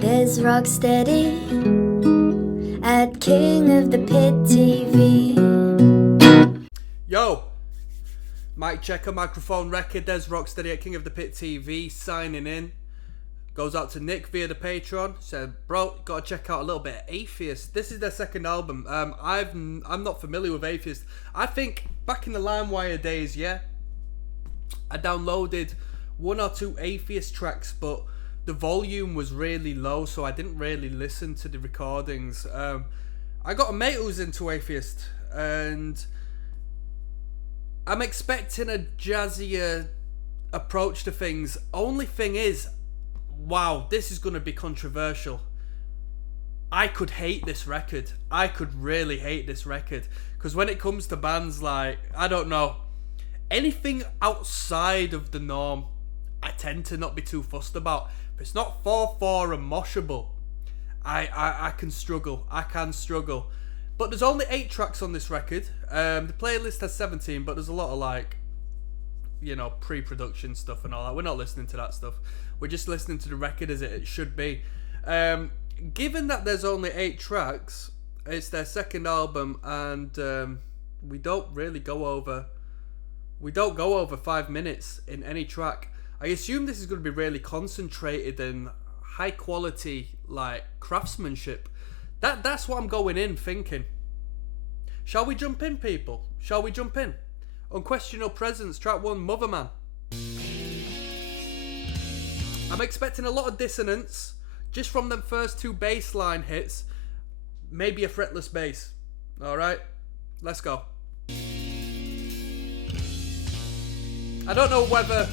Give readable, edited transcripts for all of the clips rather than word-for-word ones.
There's Rocksteady at King of the Pit TV. Yo, mic checker, microphone record. There's Rocksteady at King of the Pit TV signing in. Goes out to Nick via the Patreon. Said, bro, gotta check out a little bit of Athiest. This is their second album. I'm not familiar with Athiest. I think back in the LimeWire days, yeah, I downloaded one or two Athiest tracks, but the volume was really low, so I didn't really listen to the recordings. I got a mate who's into Athiest, and I'm expecting a jazzier approach to things. Only thing is, wow, this is going to be controversial. I could hate this record. I could really hate this record. Because when it comes to bands like, I don't know, anything outside of the norm, I tend to not be too fussed about. If it's not 4/4 and moshable, I can struggle. I can struggle. But there's only 8 tracks on this record. The playlist has 17, but there's a lot of like, you know, pre-production stuff and all that. We're not listening to that stuff. We're just listening to the record as it should be. Given that there's only 8 tracks, it's their second album, and we don't really go over 5 minutes in any track. I assume this is going to be really concentrated and high quality, like craftsmanship. That's what I'm going in thinking. Shall we jump in, people? Shall we jump in? Unquestionable Presence, track 1, Motherman. I'm expecting a lot of dissonance just from them first 2 bass line hits. Maybe a fretless bass. Alright, let's go. I don't know whether...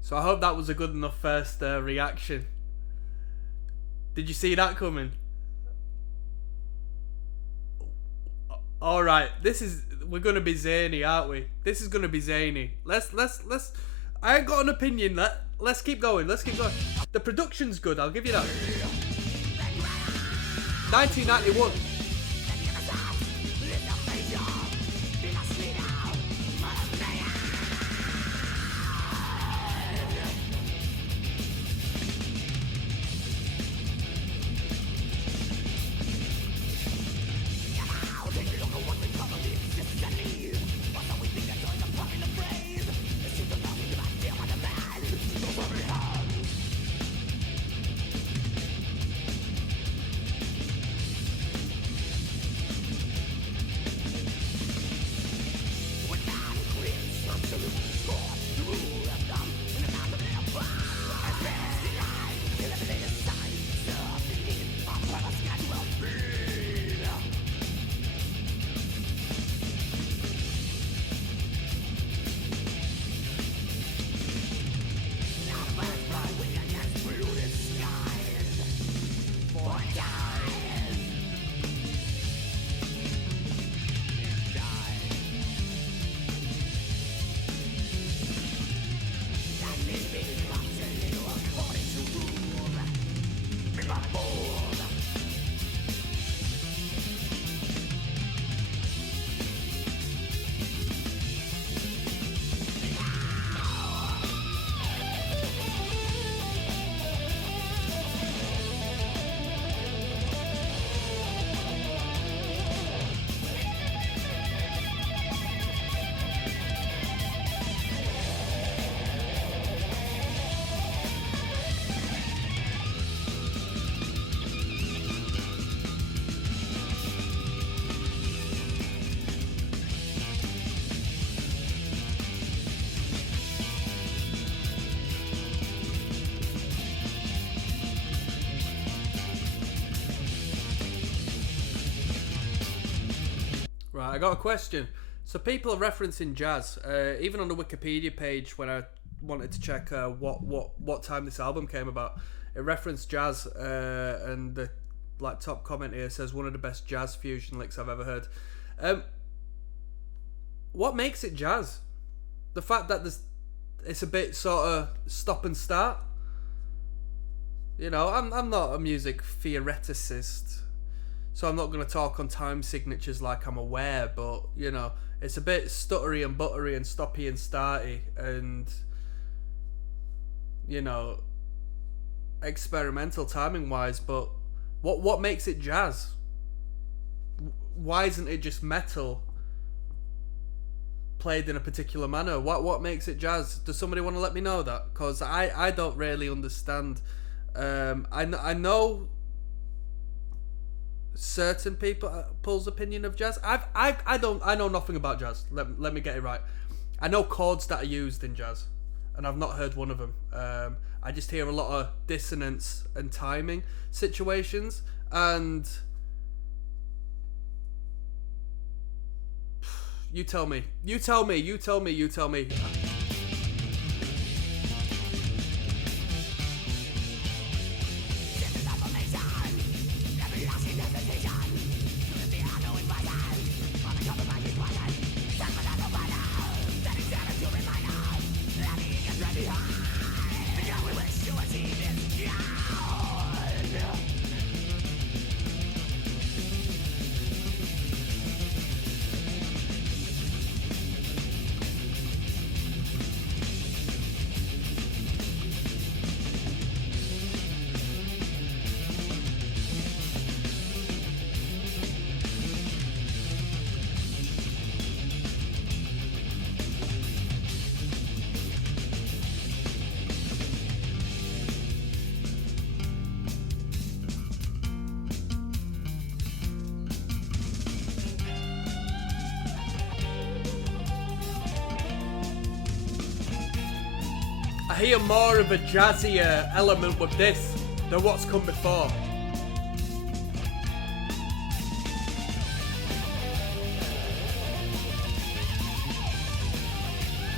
So I hope that was a good enough first reaction. Did you see that coming? Alright, we're gonna be zany, aren't we? This is gonna be zany. Let's I ain't got an opinion. Let's keep going. The production's good, I'll give you that. 1991. Right, I got a question. So people are referencing jazz, even on the Wikipedia page when I wanted to check what time this album came about. It referenced jazz, and the top comment here says one of the best jazz fusion licks I've ever heard. What makes it jazz? The fact that it's a bit sort of stop and start. You know, I'm not a music theoreticist, so I'm not going to talk on time signatures like I'm aware, but, you know, it's a bit stuttery and buttery and stoppy and starty and, you know, experimental timing wise, but what makes it jazz? Why isn't it just metal played in a particular manner? What makes it jazz? Does somebody want to let me know that? Because I don't really understand. I know certain people's opinion of jazz. I know nothing about jazz. Let me get it right. I know chords that are used in jazz, and I've not heard one of them. I just hear a lot of dissonance and timing situations, and you tell me. I hear more of a jazzier element with this than what's come before.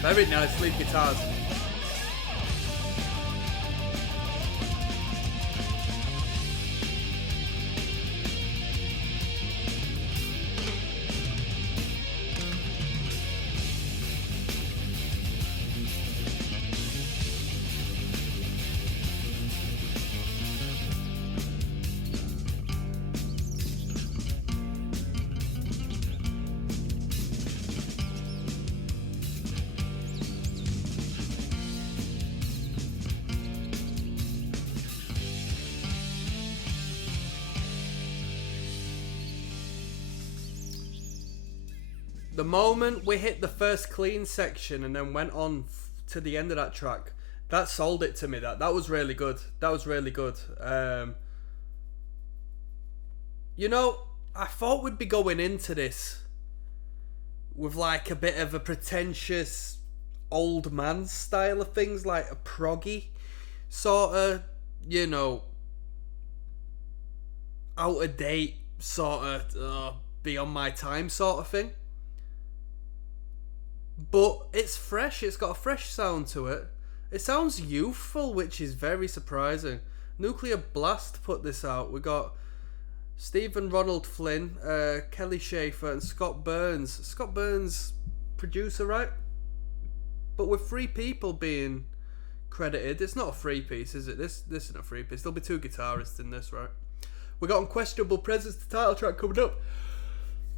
Very nice lead guitars. The moment we hit the first clean section and then went on to the end of that track, that sold it to me. That was really good. You know, I thought we'd be going into this with like a bit of a pretentious old man style of things, like a proggy sort of, you know, out of date sort of beyond my time sort of thing. But it's fresh. It's got a fresh sound to it. It sounds youthful, which is very surprising. Nuclear Blast put this out. We got Stephen Ronald Flynn, Kelly Schaefer, and Scott Burns. Scott Burns, producer, right? But with 3 people being credited, it's not a 3-piece, is it? This isn't a 3-piece. There'll be 2 guitarists in this, right? We got Unquestionable Presence, the title track, coming up.